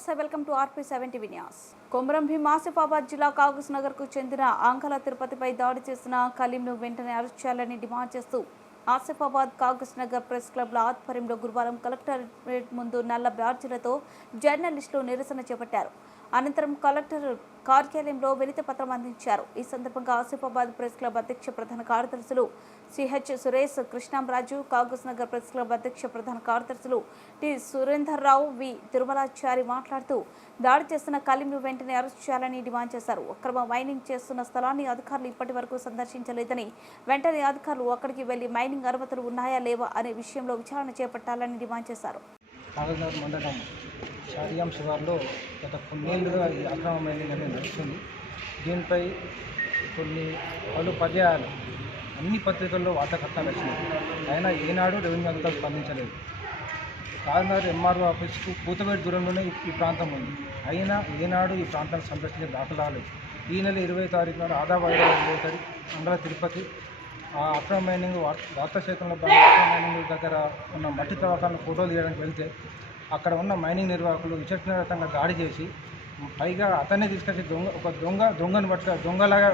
నమస్తే, welcome to RP7 TV news. Komaram Bheem Asifabad జిల్లా కాగజ్ నగర్ కు చెందిన ఆంకల తిరుపతిపై దాడి చేసిన కలీంను వెంటనే అరెస్ట్ చేయాలని డిమాండ్ చేస్తూ ఆసిఫాబాద్ కాగజ్ నగర్ ప్రెస్ క్లబ్ల ఆధ్వర్యంలో గురువారం కలెక్టరేట్ ముందు నల్ల బ్యాడ్జీలతో జర్నలిస్టులు నిరసన చేపట్టారు. అనంతరం కలెక్టర్ కార్యాలయంలో వినతి పత్రం అందించారు. ఈ సందర్భంగా ఆసిఫాబాద్ ప్రెస్ క్లబ్ అధ్యక్ష ప్రధాన కార్యదర్శులు CH Suresh, Krishnamraju, Kagaz Nagar press club అధ్యక్ష ప్రధాన కార్యదర్శులు టి సురేందర్రావు, వి తిరుమలాచారి మాట్లాడుతూ దాడి చేస్తున్న కలీంను వెంటనే అరెస్ట్ చేయాలని డిమాండ్ చేశారు. అక్రమ మైనింగ్ చేస్తున్న స్థలాన్ని అధికారులు ఇప్పటి వరకు సందర్శించలేదని, వెంటనే అధికారులు అక్కడికి వెళ్లి మైనింగ్ అనుమతులు ఉన్నాయా లేవా అనే విషయంలో విచారణ చేపట్టాలని డిమాండ్ చేశారు. కాగజ్నగర్ మండలం షారియాం శివార్లో గత కొన్నేళ్లుగా ఈ అక్రమ మైనింగ్ అనేది నడుస్తుంది. దీనిపై పలు పర్యాయాలు అన్ని పత్రికల్లో వార్తాకథనాలు వచ్చినాయి. అయినా ఏనాడు రెవెన్యూ అధికారులు స్పందించలేదు. కాగజ్నగర్ MRO ఆఫీస్కు కూతవేటు దూరంలోనే ఈ ప్రాంతం ఉంది. అయినా ఏనాడు ఈ ప్రాంతాన్ని సందర్శించే దాఖలాలు. ఈ నెల 20వ తారీఖు నాడు ఆదాబాద్ అంగళ తిరుపతి అక్రమ మైనింగ్ వార్తా సేకరణలో అక్రమ మైనింగ్ దగ్గర ఉన్న మట్టి తవ్వకాలను ఫోటోలు తీయడానికి వెళ్తే అక్కడ ఉన్న మైనింగ్ నిర్వాహకులు విచక్షణారహితంగా దాడి చేసి, పైగా అతన్ని తీసుకొచ్చి దొంగను దొంగలాగా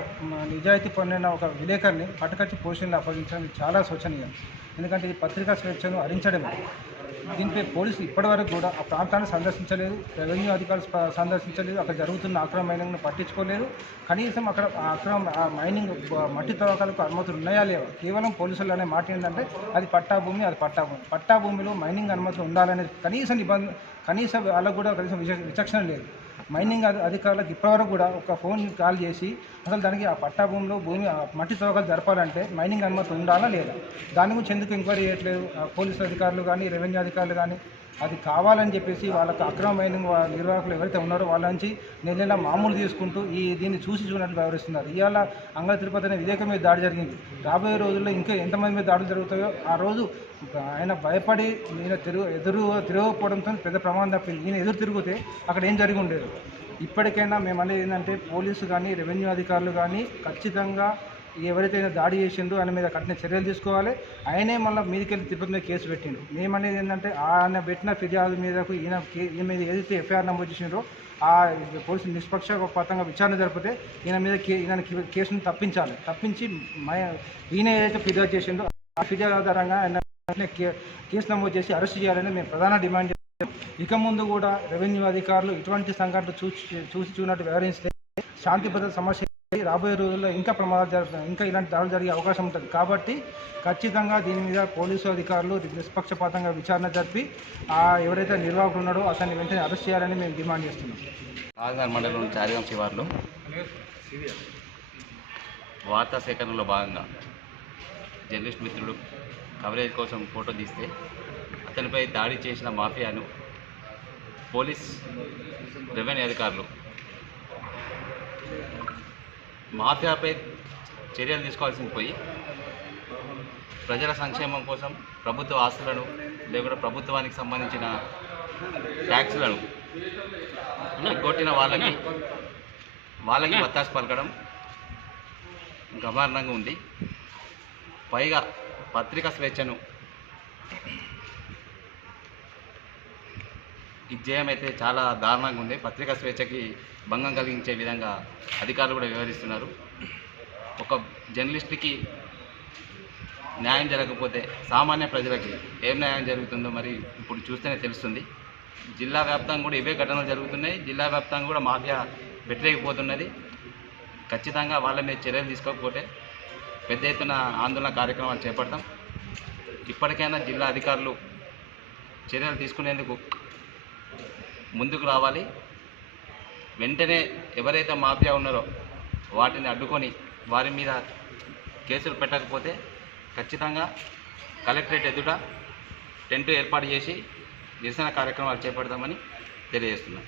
నిజాయితీ పొందిన ఒక విలేకరిని పట్టుకొచ్చి పోలీసులను అప్పగించడం చాలా శోచనీయం. ఎందుకంటే ఈ పత్రికా స్వేచ్ఛను హరించడమే. దీనిపై పోలీసులు ఇప్పటివరకు కూడా ఆ ప్రాంతాన్ని సందర్శించలేదు, రెవెన్యూ అధికారులు సందర్శించలేదు, అక్కడ జరుగుతున్న అక్రమ మైనింగ్ను పట్టించుకోలేదు. కనీసం అక్కడ ఆ మైనింగ్ మట్టి తవ్వకాలకు అనుమతులు ఉన్నాయా లేవా, కేవలం పోలీసులు అనే మాట ఏంటంటే అది పట్టాభూమి, పట్టాభూమిలో మైనింగ్ అనుమతులు ఉండాలనే కనీసం వాళ్ళకు కూడా కనీసం విచక్షణ లేదు. మైనింగ్ అధికారులకు ఇప్పటివరకు కూడా ఒక ఫోన్ కాల్ చేసి అసలు దానికి ఆ పట్టాభూమిలో మట్టి తవ్వకాలు జరపాలంటే మైనింగ్ అనుమతి ఉండాలా లేదా, దాని గురించి ఎందుకు ఎంక్వైరీ చేయట్లేదు పోలీసు అధికారులు కానీ రెవెన్యూ అధికారులు కానీ. అది కావాలని చెప్పేసి వాళ్ళకు అక్రమ మైనింగ్ నిర్వాహకులు ఎవరైతే ఉన్నారో వాళ్ళ నుంచి నెల మామూలు తీసుకుంటూ దీన్ని చూసినట్లు వ్యవహరిస్తున్నారు. ఇవాళ అంగళ తిరుపతి అనే విలేకరి మీద దాడి జరిగింది. రాబోయే రోజుల్లో ఇంకా ఎంతమంది మీద దాడులు జరుగుతాయో. ఆ రోజు ఆయన భయపడి తిరగకపోవడంతో పెద్ద ప్రమాదం తప్పింది. ఈయన ఎదురు తిరిగితే అక్కడ ఏం జరిగి ఉండేది. ఇప్పటికైనా మేము అనేది ఏంటంటే పోలీసు కానీ రెవెన్యూ అధికారులు కానీ ఖచ్చితంగా ఎవరైతే దాడి చేసిండో ఆయన మీద కఠిన చర్యలు తీసుకోవాలి. ఆయనే మళ్ళీ మీదకెళ్ళి తిరుపతి మీద కేసు పెట్టిండు. మేమనేది ఏంటంటే ఆయన పెట్టిన ఫిర్యాదు మీదకు ఈయన మీద ఏదైతే FIR నమోదు చేసిండ్రో ఆ పోలీసులు నిష్పక్షపాతంగా విచారణ జరిపితే ఈయన కేసును తప్పించి ఈయన ఏదైతే ఫిర్యాదు చేసిండో ఆ ఫిర్యాదు ఆధారంగా ఆయన కేసు నమోదు చేసి అరెస్ట్ చేయాలని మేము ప్రధాన డిమాండ్ చేస్తాం. ఇక ముందు కూడా రెవెన్యూ అధికారులు ఇటువంటి సంఘటనలు చూసినట్టు వ్యవహరిస్తే శాంతి భద్రత సమస్య రాబోయే రోజుల్లో ఇంకా ప్రమాదాలు ఇంకా ఇలాంటి దాడులు జరిగే అవకాశం ఉంటుంది. కాబట్టి ఖచ్చితంగా దీని మీద పోలీసు అధికారులు నిష్పక్షపాతంగా విచారణ జరిపి ఎవరైతే నిర్వాహకుడు ఉన్నాడో అతన్ని వెంటనే అరెస్ట్ చేయాలని మేము డిమాండ్ చేస్తున్నాం. కాగజ్నగర్ మండలం షారియాం శివార్లో వార్తా సేకరణలో భాగంగా జర్నలిస్ట్ మిత్రుడు కవరేజ్ కోసం ఫోటో తీస్తే అతనిపై దాడి చేసిన మాఫియాను పోలీస్ రెవెన్యూ అధికారులు మాఫియాపై చర్యలు తీసుకోవాల్సింది పోయి ప్రజల సంక్షేమం కోసం ప్రభుత్వ ఆస్తులను లేకుండా ప్రభుత్వానికి సంబంధించిన ట్యాక్స్లను కొట్టిన వాళ్ళకి వత్తాసు పలకడం గమనార్హంగా ఉంది. పైగా పత్రికా స్వేచ్ఛను ఇజ్జేయం అయితే చాలా దారుణంగా ఉంది. పత్రికా స్వేచ్ఛకి భంగం కలిగించే విధంగా అధికారులు కూడా వ్యవహరిస్తున్నారు. ఒక జర్నలిస్ట్కి న్యాయం జరగకపోతే సామాన్య ప్రజలకి ఏం న్యాయం జరుగుతుందో మరి ఇప్పుడు చూస్తేనే తెలుస్తుంది. జిల్లా వ్యాప్తంగా కూడా ఇవే ఘటనలు జరుగుతున్నాయి. జిల్లా వ్యాప్తంగా కూడా మాఫియా వ్యతిరేకపోతున్నది. ఖచ్చితంగా వాళ్ళ మీద చర్యలు తీసుకోకపోతే పెద్ద ఎత్తున ఆందోళన కార్యక్రమాలు చేపడతాం. ఇప్పటికైనా జిల్లా అధికారులు చర్యలు తీసుకునేందుకు ముందుకు రావాలి. వెంటనే ఎవరైతే మాఫియా ఉన్నారో వాటిని అడ్డుకొని వారి మీద కేసులు పెట్టకపోతే ఖచ్చితంగా కలెక్టరేట్ ఎదుట టెంట్ ఏర్పాటు చేసి నిరసన కార్యక్రమాలు చేపడతామని తెలియజేస్తున్నాం.